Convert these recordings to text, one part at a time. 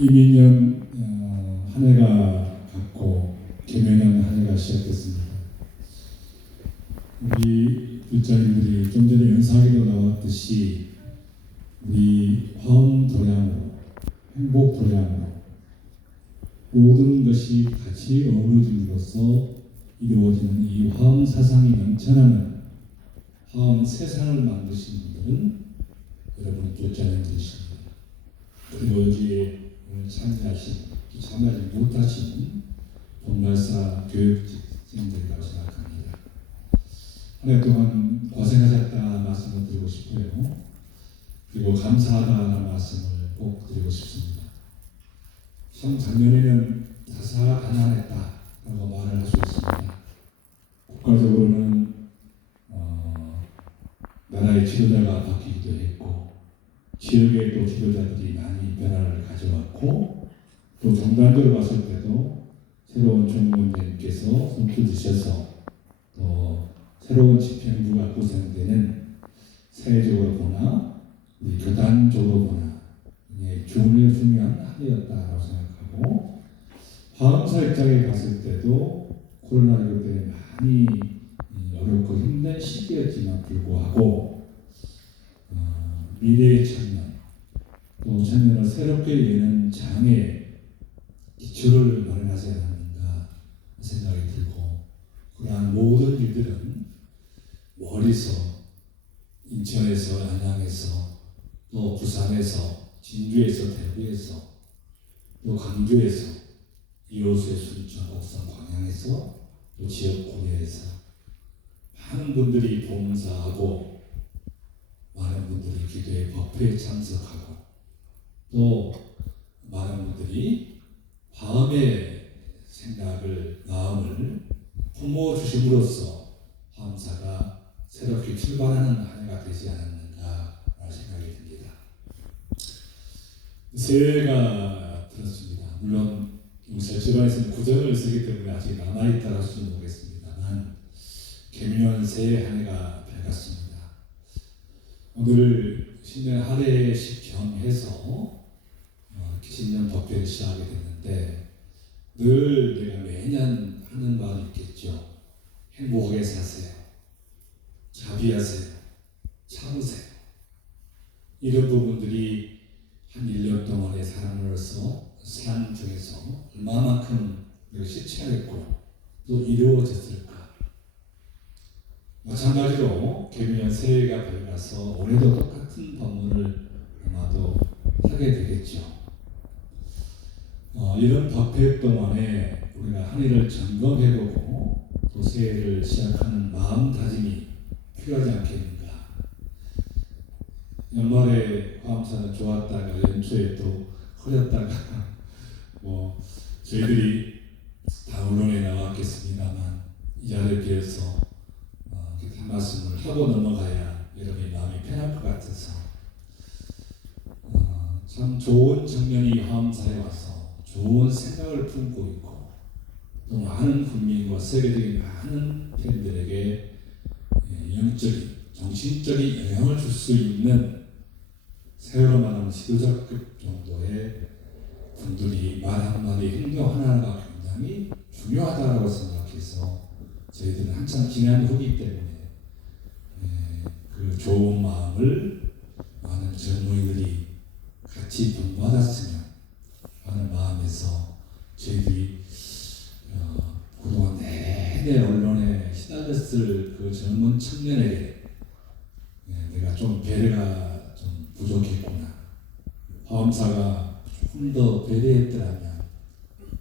이민년 한 해가 갔고 개묘년 한 해가 시작됐습니다. 우리 불자님들이 좀 전에 연사기도 나왔듯이 우리 화엄 도량으로, 행복 도량으로 모든 것이 같이 어우러짐으로써 이루어지는 이 화엄 사상이 넘쳐나는 화엄 세상을 만드신 분들은 여러분 불자님들이십니다. 그리고 여기에 오늘 참여하지 못하신 봉달사 교육진들이라고 생각합니다. 한 해 동안 고생하셨다 말씀을 드리고 싶어요. 그리고 감사하다는 말씀을 꼭 드리고 싶습니다. 참 작년에는 다사다난했다라고 말을 할 수 있습니다. 국가적으로는 나라의 지도자가 바뀌기도 했고 지역의 또 지도자들이 많이 변화를 가져왔고 또 정단적으로 봤을 때도 새로운 총무님께서 손길 드셔서 또 새로운 집행부가 구성되는 사회적으로 보나 우리 교단적으로 보나 중요한 한 해였다고 생각하고 화엄사 입장에 봤을 때도 코로나19 때문에 많이 어렵고 힘든 시기였지만 불구하고 미래의 청년 또 청년을 새롭게 여는 장의 기초를 마련하지 않았는가 생각이 들고 그러한 모든 일들은 멀리서 인천에서 안양에서 또 부산에서 진주에서 대구에서 또 강주에서 이호수의 순천 옥산 광양에서 또 지역 고려에서 많은 분들이 봉사하고 많은 분들이 기도의 법회에 참석하고 또 많은 분들이 화엄의 생각을 마음을 품어주심으로써 화엄사가 새롭게 출발하는 한 해가 되지 않았는가라는 생각이 듭니다. 새해가 들었습니다. 물론 설치관에서는 구절을 쓰기 때문에 아직 남아있다고 할 수는 모르겠습니다만 개묘년 새해 한 해가 밝았습니다. 오늘 신년 한 해씩 겸해서 신년 법회를 시작하게 됐는데 늘 내가 매년 하는 말이 있겠죠. 행복하게 사세요. 자비하세요. 참으세요. 이런 부분들이 한 1년 동안의 삶으로서 삶 중에서 얼마만큼 실천했고 또 이루어졌을까. 마찬가지로 개묘년 새해가 밝아서 올해도 똑같은 법문을 아마도 하게 되겠죠. 이런 법회 동안에 우리가 한 해를 점검해보고 또 새해를 시작하는 마음다짐이 필요하지 않겠는가. 연말에 화엄사는 좋았다가 연초에 또 흐렸다가 저희들이 다 언론에 나왔겠습니다만 이 자리에 비해서 한 말씀을 하고 넘어가야 여러분의 마음이 편할 것 같아서 참 좋은 청년이 화엄사에 와서 좋은 생각을 품고 있고 또 많은 국민과 세계적인 많은 팬들에게 영적인, 정신적인 영향을 줄 수 있는 세월호 말하는 지도자급 정도의 분들이 말 한마디 행동 하나가 굉장히 중요하다고 생각해서 저희들은 한참 지난 후기 때문에 그 좋은 마음을 많은 젊은이들이 같이 본받았으면 하는 마음에서 저희들이 그동안 내내 언론에 시달렸을 그 젊은 청년에게 내가 좀 배려가 좀 부족했구나. 화엄사가 조금 더 배려했더라면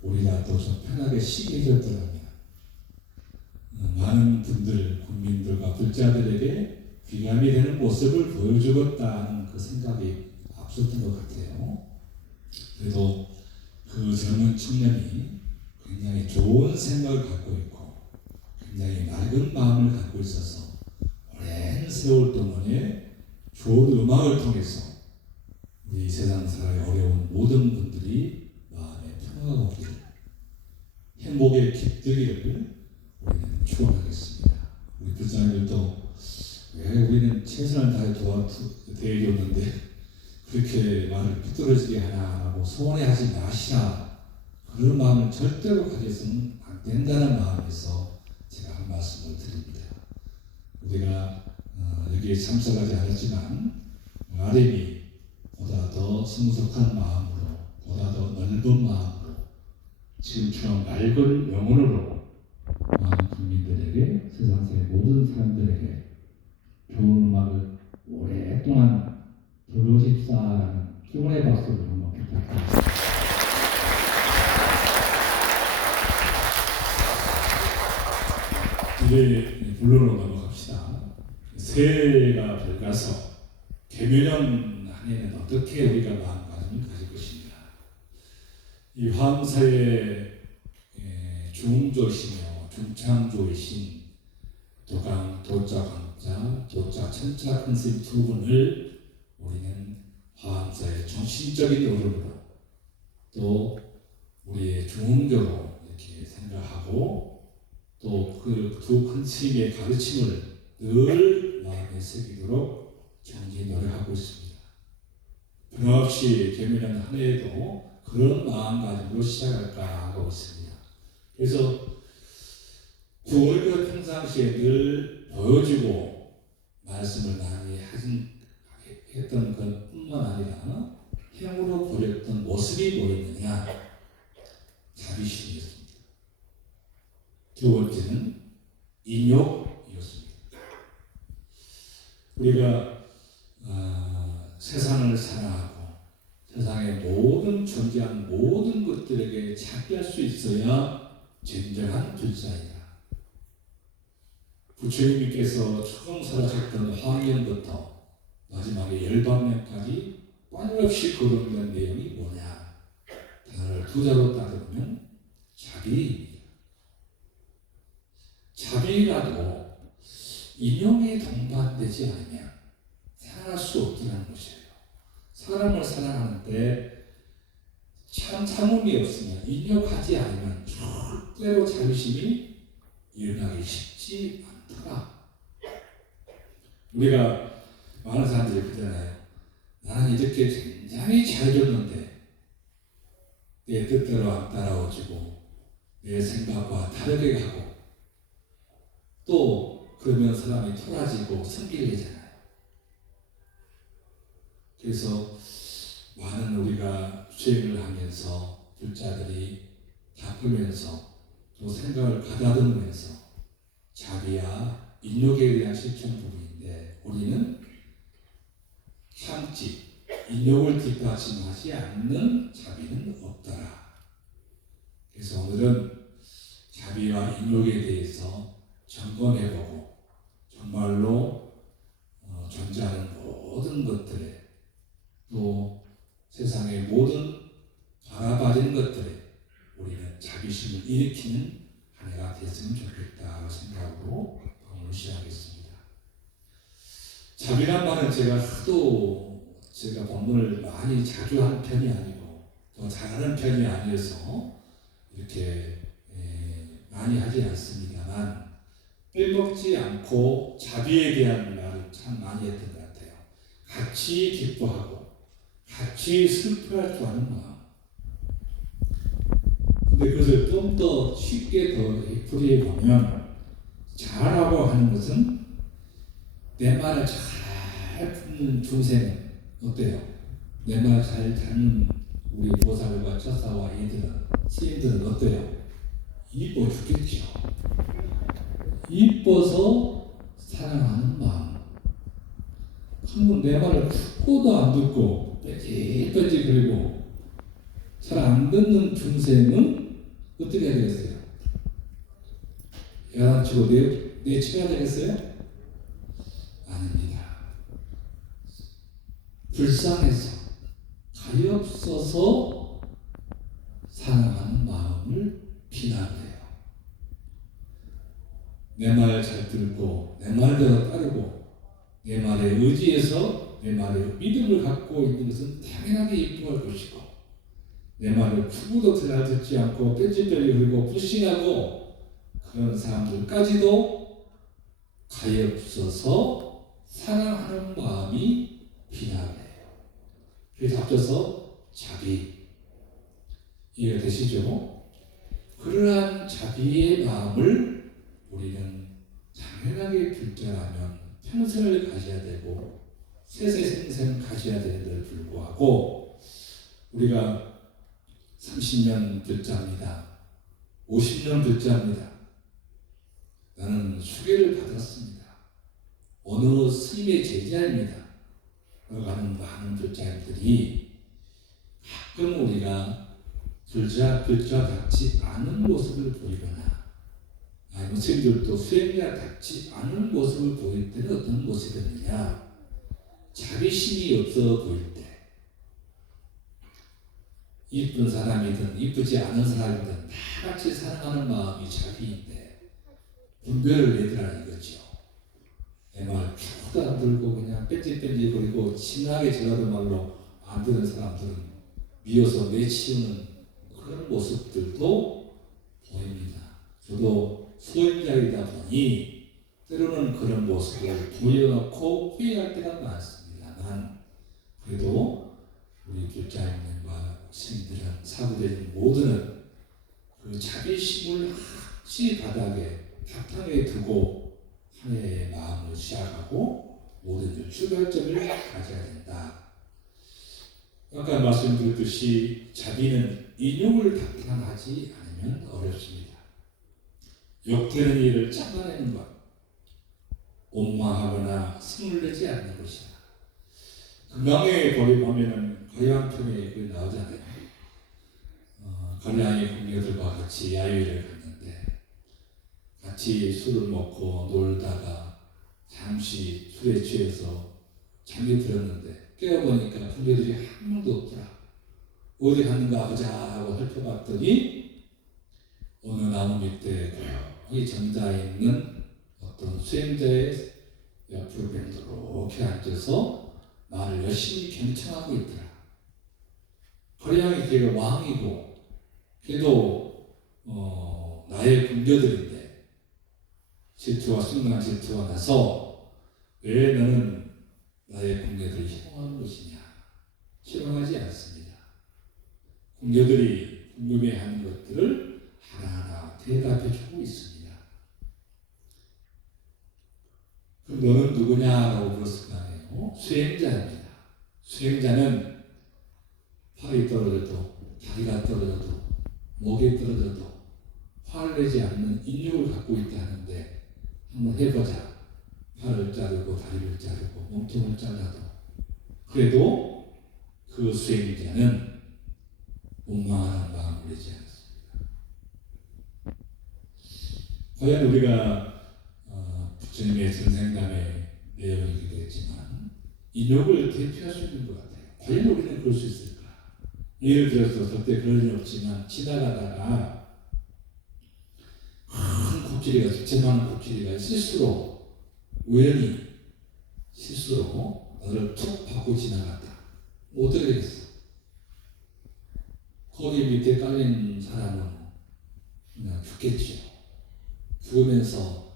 우리가 더 좀 편하게 쉬게 해줬더라면 많은 분들, 국민들과 불자들에게 귀감이 되는 모습을 보여주겠다는 그 생각이 앞섰던 것 같아요. 그래도 그 젊은 청년이 굉장히 좋은 생각을 갖고 있고 굉장히 맑은 마음을 갖고 있어서 오랜 세월 동안에 좋은 음악을 통해서 이 세상 살아의 어려운 모든 분들이 마음에 평화가 오기를 행복의 깃들기를 우리는 축원하겠습니다. 우리 불자님들도 왜 우리는 최선을 다해 대해줬는데 그렇게 말을 뚝 떨어지게 하나라고 소원해하지 마시라. 그런 마음을 절대로 가져서는 안 된다는 마음에서 제가 한 말씀을 드립니다. 우리가 여기에 참석하지 않았지만 아렘이 보다 더 성숙한 마음으로, 보다 더 넓은 마음으로, 지금처럼 맑은 영혼으로 많은 국민들에게, 세상의 모든 사람들에게 좋은 음악을 오랫동안 들으십사라는 기원의 박수를 한번 부탁드립니다. 이제 본론으로 넘어갑시다. 새해가 밝아서 개묘년 한 해는 어떻게 우리가 마음가짐을 가질 것인가. 이 화엄사의 중조시며 중창조이신 도강, 도자, 강자, 도자, 천자 컨셉 두 분을 우리는 화엄사의 정신적인 어른으로 또 우리의 중흥적으로 이렇게 생각하고 또 그 두 큰 스님의 가르침을 늘 마음에 새기도록 정진히 노력하고 있습니다. 변함없이 개묘년 한 해에도 그런 마음가짐으로 시작할까 하고 있습니다. 그래서 우리가 평상시에 늘 보여주고 말씀을 많이 했던 것뿐만 아니라 행으로 보였던 모습이 뭐였느냐? 자비심이었습니다. 두 번째는 인욕이었습니다. 우리가 세상을 사랑하고 세상의 모든 존재한 모든 것들에게 자비할 수 있어야 진정한 불자이다. 부처님께서 처음 살아셨던 화엄년부터 마지막에 열반년까지 빠짐없이 거론된 내용이 뭐냐? 단어를 두 자로 따르면 자비입니다. 자비라도 인용에 동반되지 않으면 사랑할 수 없다는 것이에요. 사람을 사랑하는데 참음이 없으면 인용하지 않으면 절대로 자비심이 일어나기 쉽지 않더라. 우리가 많은 사람들이 그러잖아요. 나는 이렇게 굉장히 잘 줬는데 내 뜻대로 안 따라오지고 내 생각과 다르게 하고 또 그러면 사람이 토라지고 성질내잖아요. 그래서 많은 우리가 수행을 하면서 불자들이 닦으면서 또 생각을 가다듬으면서 자비와 인욕에 대한 실천 부분인데 우리는 참지, 인욕을 뒷받침하지 않는 자비는 없더라. 그래서 오늘은 자비와 인욕에 대해서 점검해보고 정말로 존재하는 모든 것들에 또 세상의 모든 바라봐진 것들에 우리는 자비심을 일으키는 한 해가 됐으면 좋겠다 생각으로 오늘 시작하겠습니다. 자비란 말은 제가 본문을 많이 자주 하는 편이 아니고 또 잘하는 편이 아니어서 이렇게 많이 하지 않습니다만 빼먹지 않고 자비에 대한 말을 참 많이 했던 것 같아요. 같이 기뻐하고 같이 슬퍼할 줄 아는 마음. 근데 그것을 좀 더 쉽게 더 풀이해 보면 잘하고 하는 것은 내 말을 잘 듣는 중생은 어때요? 내 말 잘 듣는 우리 보살과 처사와 이들은 스님들은 어때요? 이뻐 죽겠죠. 이뻐서 사랑하는 마음. 한번 내 말을 듣고도 안 듣고 빼지빼지 그리고 잘 안 듣는 중생은 어떻게 해야 되겠어요? 야단치고 내쳐야 되겠어요? 아닙니다. 불쌍해서 가엾어서 사랑하는 마음을 비난해요. 내 말 잘 듣고 내 말대로 따르고 내 말에 의지해서 내 말에 믿음을 갖고 있는 것은 당연하게 이뻐할 것이고 내 말을 추구도 잘 듣지 않고 뺀질빼질 그리고 불신하고 그런 사람들까지도 가엾어서 사랑하는 마음이 비난해요. 그래서 앞서서 자비. 이해가 되시죠? 그러한 자비의 마음을 우리는 당연하게 불자라면 평생을 가져야 되고 세세생생 가져야 되는데 불구하고 우리가 30년 불자입니다. 50년 불자입니다. 나는 수계를 받았습니다. 어느 스님의 제자입니다. 라는 많은 불자들이 가끔 우리가 불자답지 않은 모습을 보이거나 아니면 스님들도 수행자답지 않은 모습을 보일 때는 어떤 모습이었느냐? 자비심이 없어 보일 때, 이쁜 사람이든 이쁘지 않은 사람이든 다 같이 사랑하는 마음이 자비인데 분별을 내더라 이거죠. 내 말 축도 안 들고 그냥 뺀질뺀질거리고 친하게 전하던 말로 안 듣는 사람들은 미워서 내치우는 그런 모습들도 보입니다. 저도 소행자이다 보니 때로는 그런 모습을 보여놓고 후회할 때가 많습니다만 그래도 우리 불자님과 스님들은 사부되는 모두는 그 자비심을 확실히 바탕에 두고 하나의 마음을 시작하고 모든 출발점을 가져야 된다. 아까 말씀드렸듯이 자비는 인욕을 바탕하지 않으면 어렵습니다. 욕되는 일을 참아내는 것, 원망하거나 승을 내지 않는 것이다. 금강에 보면은 가양편에 그 나오잖아요. 가량의 공녀들과 같이 야유회를 갔는데 같이 술을 먹고 놀다가 잠시 술에 취해서 잠이 들었는데 깨어보니까 공녀들이 한 명도 없더라. 어디 갔는가 보자 하고 살펴봤더니 어느 나무 밑에 거기 정자에 있는 어떤 수행자의 옆으로 뱅그렇게 앉아서 나를 열심히 경청하고 있더라. 가량이 걔가 왕이고 걔도 나의 공녀들인데 질투와 순간 질투가 나서 왜 너는 나의 공녀들을 희롱하는 것이냐? 희롱하지 않습니다. 공녀들이 궁금해하는 것들을 하나하나 대답해주고 있습니다. 그럼 너는 누구냐라고 물었을 거 아니에요? 수행자입니다. 수행자는 팔이 떨어져도 다리가 떨어져도 목이 떨어져도 화를 내지 않는 인육을 갖고 있다는데 한번 해보자. 팔을 자르고 다리를 자르고 몸통을 잘라도 그래도 그 수행자는 원망하는 마음을 내지 않습니다. 과연 우리가 부처님의 전생담의 내용이기도 했지만 인욕을 대표할 수 있는 것 같아요. 과연 우리는 그럴 수 있을까? 예를 들어서 절대 그럴 일 없지만 지나가다가 큰 코끼리가 수많은 코끼리가 우연히 실수로 너를 툭 받고 지나갔다. 어떻게 되겠어? 거기 밑에 깔린 사람은 그냥 죽겠죠. 죽으면서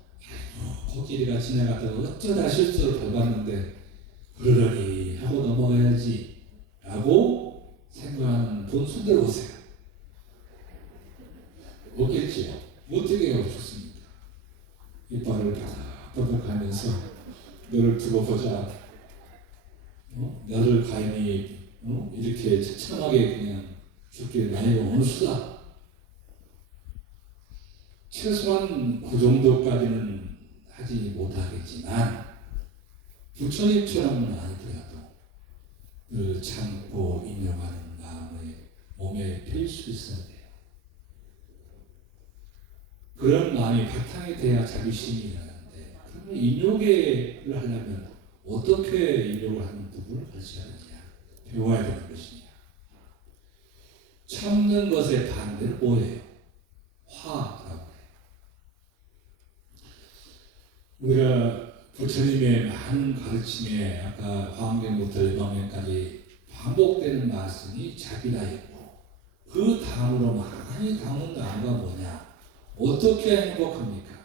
코끼리가 지나갔다가 어쩌다 실수로 밟았는데 그러려니 하고 넘어가야지 라고 생각하는 분 손들어 보세요. 없겠지요. 어떻게 하고 죽습니까? 이빨을 바닥바닥 하면서 너를 두고 보자. 너를 감히 이렇게 처참하게 그냥 죽게 나이가 어느 수다. 최소한 그 정도까지는 하지 못하겠지만 부처님처럼은 아니더라도 그 참고 인용하는 마음을 몸에 펼 수 있어야 돼요. 그런 마음이 바탕이 돼야 자비심이 나는데 그러면 인욕을 하려면 어떻게 인욕을 하는 부분을 가르쳐야 하느냐 배워야 되는 것이냐. 참는 것의 반대는 뭐예요? 화라고 해요. 우리가 부처님의 많은 가르침에 아까 화엄경부터 일방경까지 반복되는 말씀이 자비라 있고 그 다음으로 많이 담은 단어가 뭐냐? 어떻게 행복합니까?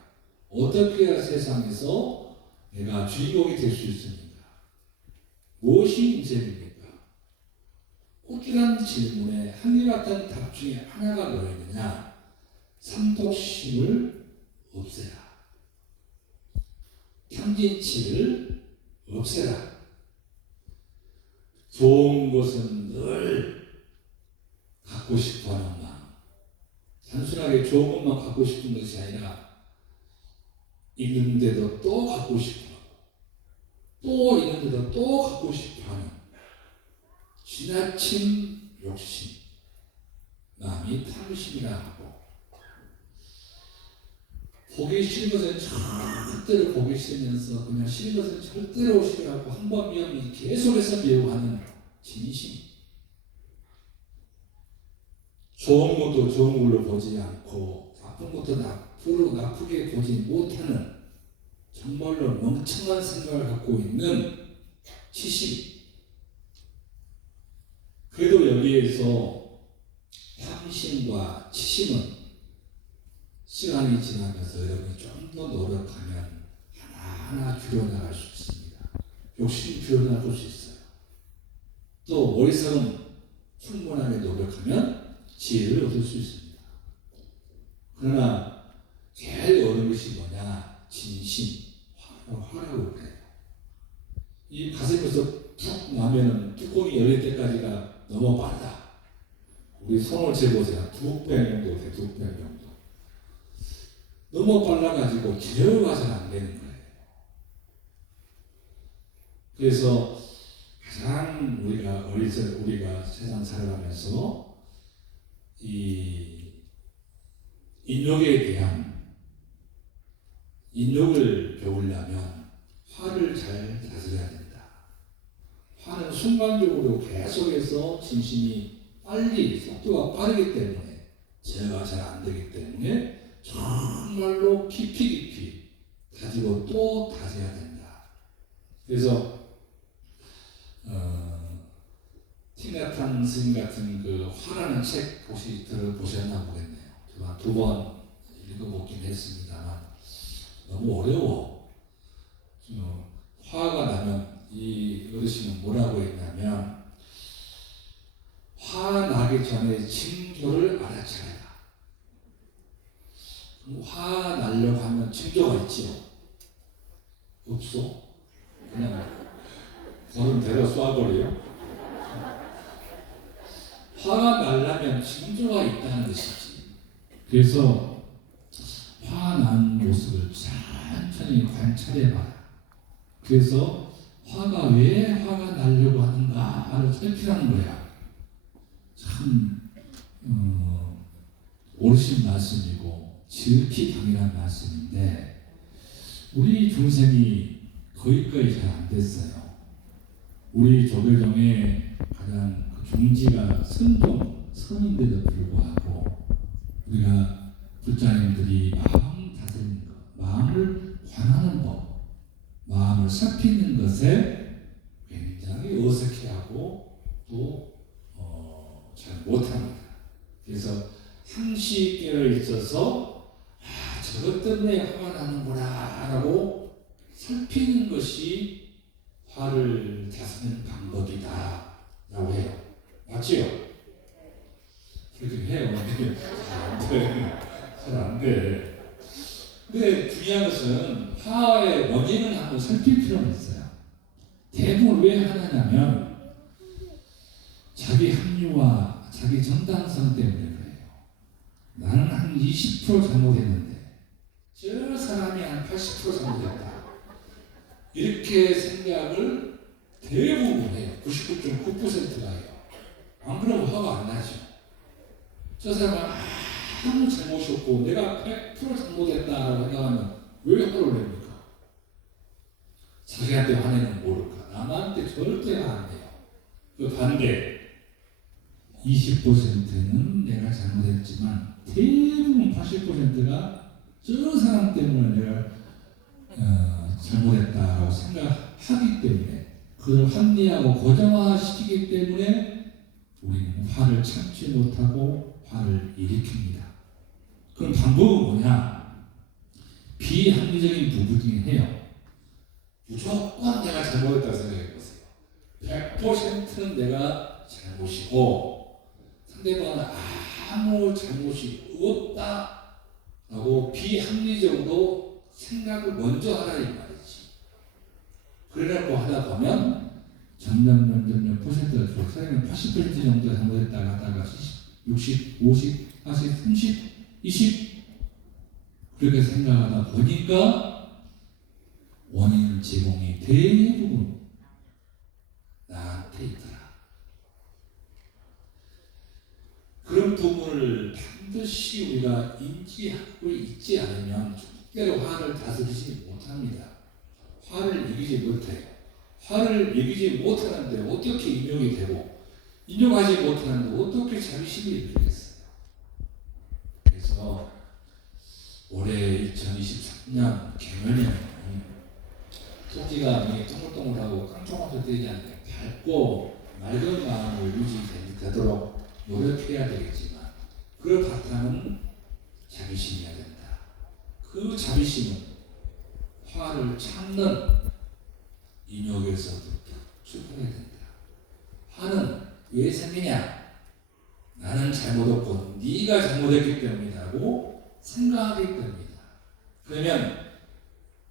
어떻게 해야 세상에서 내가 주인공이 될 수 있습니까? 무엇이 인생입니까? 꾸준한 질문에 한결같은 답 중에 하나가 뭐였느냐? 삼독심을 없애라. 탐진치를 없애라. 좋은 것은 늘 갖고 싶어하는 마음. 단순하게 좋은 것만 갖고 싶은 것이 아니라 있는데도 또 갖고 싶어하고 또 있는데도 또 갖고 싶어하는 지나친 욕심, 마음이 탐심이라 하고, 보기 싫은 것은 절대로 보기 싫으면서 그냥 싫은 것은 절대로 싫어하고 한 번 미우면 계속해서 미워하는 진심. 좋은 것도 좋은 걸로 보지 않고 나쁜 것도 나쁘게 보지 못하는 정말로 멍청한 생각을 갖고 있는 치심. 그래도 여기에서 탐심과 치심은 시간이 지나면서 여러분이 좀 더 노력하면 하나하나 줄여나갈 수 있습니다. 욕심 줄여나갈 수 있어요. 또 어리석은 충분하게 노력하면 지혜를 얻을 수 있습니다. 그러나 제일 어려운 것이 뭐냐? 진심, 화라고 그래요. 이 가슴에서 툭 나면은 뚜껑이 열릴 때까지가 너무 빠르다. 우리 손을 재보세요. 2배 정도 돼, 2배 정도. 너무 빨라가지고 제어가 잘 안 되는 거예요. 그래서 가장 우리가 세상 살아가면서 이 인욕에 대한 인욕을 배우려면 화를 잘 다스려야 된다. 화는 순간적으로 계속해서 진심이 빨리 속도가 빠르기 때문에 제어가 잘 안 되기 때문에 정말로 깊이 다지고 또 다져야 된다. 그래서 티나탄 스님 같은 그 화라는 책 혹시 들어보셨나 모르겠네요. 제가 2번 읽어보긴 했습니다만 너무 어려워. 화가 나면 이 어르신은 뭐라고 했냐면, 화 나기 전에 징조를 알아차려라. 화 나려고 하면 징조가 있지요? 없어? 그냥 저는 대로 쏴버려요. 화가 나려면 징조가 있다는 것이지. 그래서 화난 모습을 천천히 관찰해봐라. 그래서 화가 왜 화가 나려고 하는가를 살피라는 거야. 참 옳으신 말씀이고 지극히 당연한 말씀인데 우리 중생이 거기까지 잘 안 됐어요. 우리 조계종의 가장 종지가 선인데도 불구하고 우리가 불자님들이 마음 다스리는 것, 마음을 관하는 법, 마음을 살피는 것에 굉장히 어색해하고 또 잘 못합니다. 그래서 상식계에 있어서 저것 때문에 화가 나는구나 라고 살피는 것이 화를 다스리는 방법이다 라고 해요. 맞지요? 그렇게 해요. 잘 안 돼. 근데 중요한 것은 화의 원인을 한번 살필 필요가 있어요. 대부분 왜 하냐면 자기 합리화, 자기 정당성 때문에 그래요. 나는 한 20% 잘못했는데 저 사람이 한 80% 잘못했다. 이렇게 생각을 대부분 해요. 99.9%가 해요. 안 그러면 화가 안 나죠. 저 사람은 아무 잘못이 없고 내가 100% 잘못했다라고 생각하면 왜 화를 냅니까? 자기한테 화내는 모를까? 남한테 절대 화 안 내요. 그 반대 20%는 내가 잘못했지만 대부분 80%가 저 사람 때문에 내가 잘못했다라고 생각하기 때문에 그걸 합리하고 고정화시키기 때문에 우리는 화를 참지 못하고 화를 일으킵니다. 그럼 방법은 뭐냐? 비합리적인 부분이긴 해요. 무조건 내가 잘못했다고 생각해 보세요. 100%는 내가 잘못이고 상대방은 아무 잘못이 없다라고 비합리적으로 생각을 먼저 하라 이 말이지. 그러라고 하다 보면 점점 퍼센트가 줄어. 사람은 80% 정도 잘못했다가 하다가 60, 50, 40, 30, 20 그렇게 생각하다 보니까 원인 제공이 대부분 나한테 있더라. 그런 부분을 반드시 우리가 인지하고 있지 않으면 절대로 화를 다스리지 못합니다. 화를 이기지 못해요. 화를 이기지 못하는데 어떻게 인욕이 되고 인욕하지 못하는데 어떻게 자비심이 되겠어요. 그래서 올해 2023년 개면에는 토끼가 동글동글하고 깡총깡총 되지 않게 밝고 맑은 마음을 유지되도록 노력해야 되겠지만 그 바탕은 자비심이어야 된다. 그 자비심은 화를 참는 인욕에서부터 출발해야 된다. 화는 왜 생기냐? 나는 잘못했고 네가 잘못했기 때문이라고 생각하기 때문이다. 그러면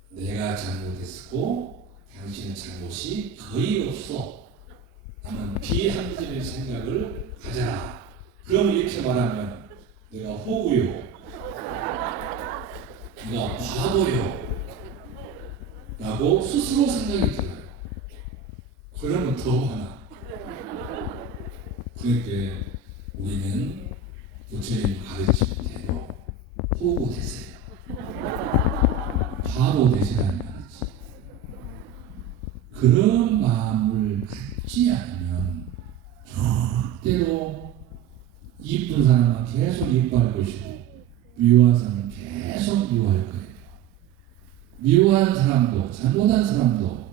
내가 잘못했고 당신의 잘못이 거의 없어. 나는 비합리적인 생각을 가져라. 그럼 이렇게 말하면 내가 호구요, 내가 바보요 라고 스스로 생각이 들어요. 그러면 더 화나. 그러니까 우리는 부처님 가르침대로 호구 되세요. 바보 되시라는 말이지. 그런 마음을 갖지 않으면 절대로 이쁜 사람은 계속 이뻐할 것이고 미워한 사람은 계속 미워할 거예요. 미워한 사람도 잘못한 사람도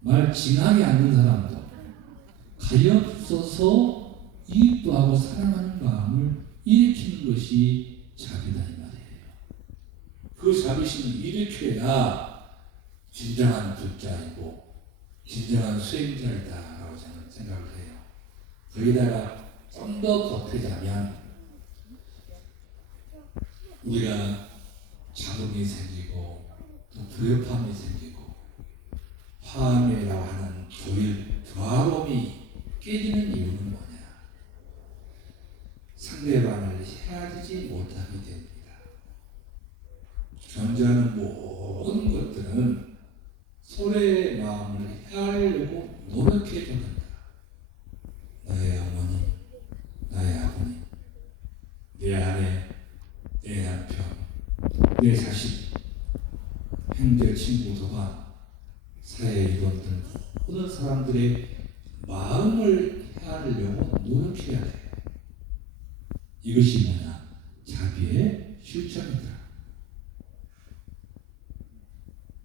말 징하게 않는 사람도 가엾어서 이뻐하고 사랑하는 마음을 일으키는 것이 자비다 이 말이에요. 그 자비심을 일으켜야 진정한 불자이고 진정한 수행자이다라고 저는 생각을 해요. 거기다가 좀 더 덧대자면 우리가 잡음이 생기고 또 불협함이 생기고 화음이라고 하는 조화로움이 깨지는 이유는 뭐냐? 상대방을 헤아리지 못하게 됩니다. 존재하는 모든 것들은 서로의 마음을 헤아리려고 노력해야 된다. 나의 어머니, 나의 아버님, 내 아내, 내 남편, 내 자식, 형제, 친구, 도반, 사회 일원들 모든 사람들의 마음을 헤아리려고 노력해야 돼. 이것이 뭐냐? 자비의 실천이다.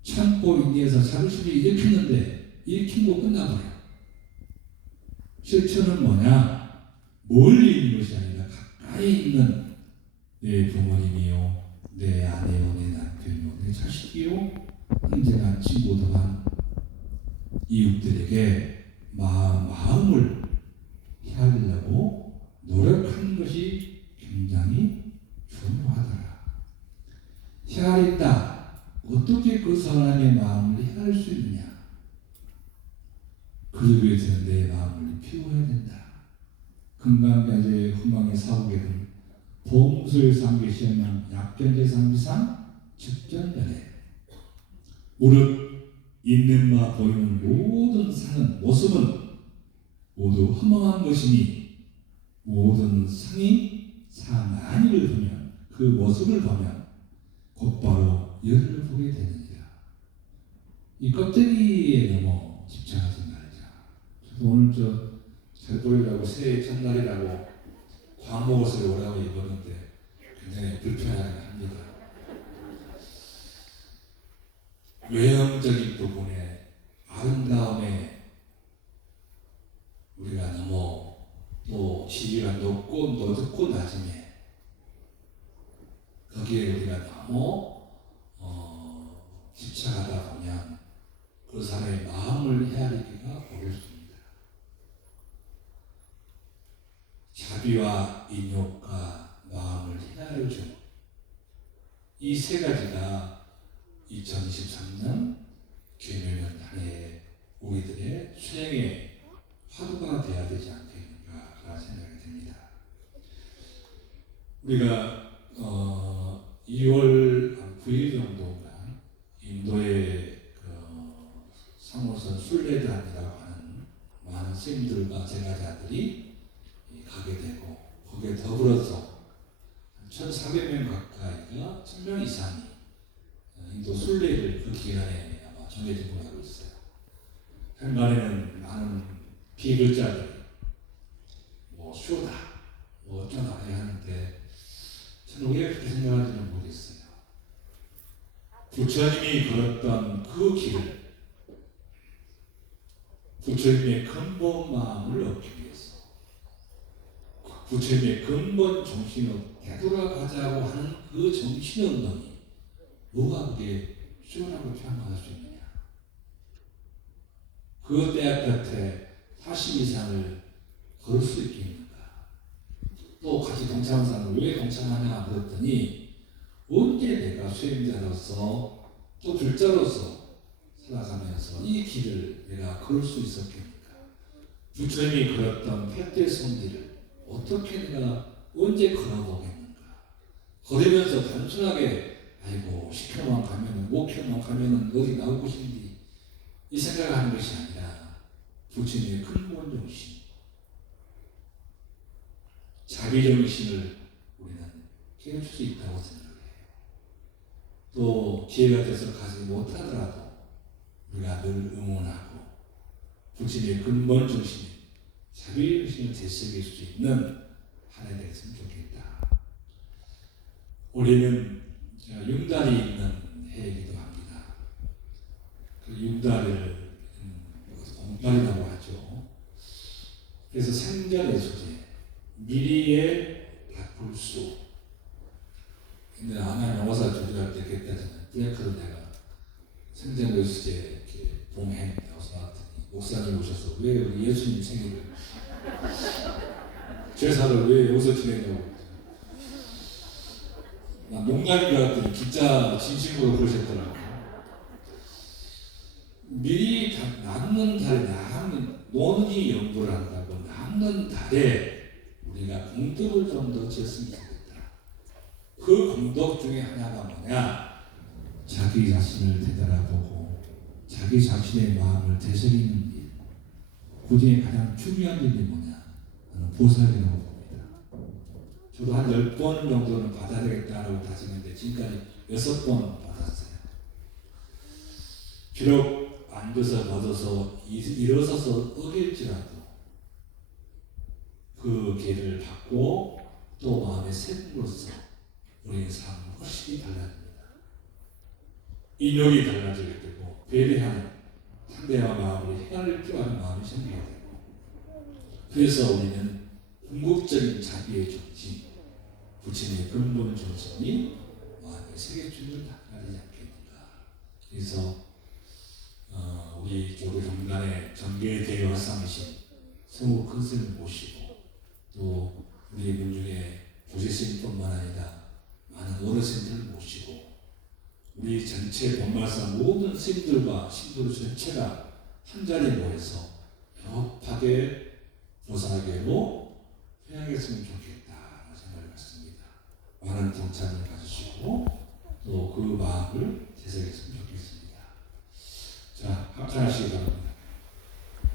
참고 인내해서 자비심을 일으켰는데 일으킨 거 끝나버려. 실천은 뭐냐? 멀리 있는 것이 아니라 가까이 있는 내 부모님이요, 내 아내요, 내 남편이요, 내 자식이요, 형제간 친구들간 이웃들에게 마음을 헤아리려고 노력하는 것이 굉장히 중요하더라. 헤아린다. 어떻게 그 사람의 마음을 헤아릴 수 있느냐? 그러기 위해서는 내 마음을 피워야 된다. 금강가제 흥망의 사후계는 보험소의 상계시험만 약견제 상비상 직전전에 무릇 있는 바 보이는 모든 사는 모습은 모두 허망한 것이니 모든 상이 상안이를 보면 그 모습을 보면 곧바로 열을 보게 되느니라. 이 껍데기에 너무 집착하지 말자. 저도 오늘 잘 보이려고 새해 첫날이라고 광목옷을 오라고 입었는데 굉장히 불편하게 합니다. 외형적인 부분에 아름다움에 우리가 너무 또 지위가 높고 낮음에 거기에 우리가 너무 집착하다 보면 그 사람의 마음을 헤아리기가 어렵습니다. 자비와 인욕과 마음을 헤아려 준 이 세 가지가 2023년 계명년 한해 우리들의 수행의 화두가 되어야 되지 않겠는가 생각이 듭니다. 우리가 2월 9일 정도가 인도의 3호선 순례단이라고 하는 많은 스님들과 제자들이 가게 되고, 거기에 더불어서 1,400명 가까이가 1,000명 이상이 인도 순례를 그 기간에 아마 정해진 걸로 알고 있어요. 한간에는 많은 비글자들이 쇼다, 어쩌다 하는데 저는 왜 그렇게 생각하는지는 모르겠어요. 부처님이 걸었던 그 길을 부처님의 근본 마음을 얻기 위해서, 부처님의 근본 정신으로 되돌아가자고 하는 그 정신운동이 뭐가 그게 시원하고 평안할 수 있느냐. 그 때와 끝에 40 이상을 걸을 수 있겠는가. 또 같이 동참한 사람을 왜 동참하냐 물었더니, 언제 내가 수행자로서 또 불자로서 살아가면서 이 길을 내가 걸을 수 있었겠는가. 부처님이 걸었던 패대손길을 어떻게 내가 언제 걸어보겠는가. 걸으면서 단순하게 아이고 10km만 가면은 5km만 가면은 어디 나올 곳인지 이 생각을 하는 것이 아니라 부처님의 근본 정신, 자비 정신을 우리는 깨우칠 수 있다고 생각해요. 또 기회가 돼서 가지 못하더라도 우리가 늘 응원하고 부처님의 근본 정신, 자비 정신을 되새길 수 있는 한 해 됐으면 좋겠다. 올해는 융달이 있는 해이기도 합니다. 그 융달을 공달이라고 하죠. 그래서 생전의 소재, 미리의 바꿀수. 근데 아마 영어사 조절할 때 그때 플래카드 내가 생전의 소재 이렇게 봉행 나왔더니 목사님 오셔서 왜 우리 예수님 생일을 제사를 왜 여기서 지내냐고. 난 농담인 줄 알았더니 진짜 진심으로 그러셨더라고요. 미리 남는 달에 논이 연구를 한다고 남는 달에 우리가 공덕을 좀 더 지었으면 좋겠다. 그 공덕 중에 하나가 뭐냐? 자기 자신을 되돌아보고 자기 자신의 마음을 되새기는 일. 그 중에 가장 중요한 일이 뭐냐? 나는 보살이라고 봅니다. 저도 한 10번 정도는 받아야 되겠다라고 다짐했는데 지금까지 6번 받았어요. 비록 앉아서 얻어서 일어서서 어길지라도 그 길을 받고 또 마음의 새김으로써 우리의 삶은 훨씬 달라집니다. 인욕이 달라지게 되고 배려하는 상대와 마음을 헤아릴 줄 아는 마음이 생기게 되고, 그래서 우리는 궁극적인 자비의 정신, 부처님의 근본 정신이 마음에 새겨주는 하나가 되지 않겠는가. 그래서 우리 교도 정단의 정계대회 화상이신 성우 큰 스님을 모시고, 또 우리 문중에 조실스님뿐만 아니라 많은 어르신들을 모시고, 우리 전체 본말사 모든 스님들과 신도들 전체가 한자리에 모여서 협하게 보살계로 회양했으면 좋겠다는 생각을 갖습니다. 많은 동참을 가지시고 또 그 마음을 되새겼으면 좋겠습니다. 자, 합창하시기 바랍니다.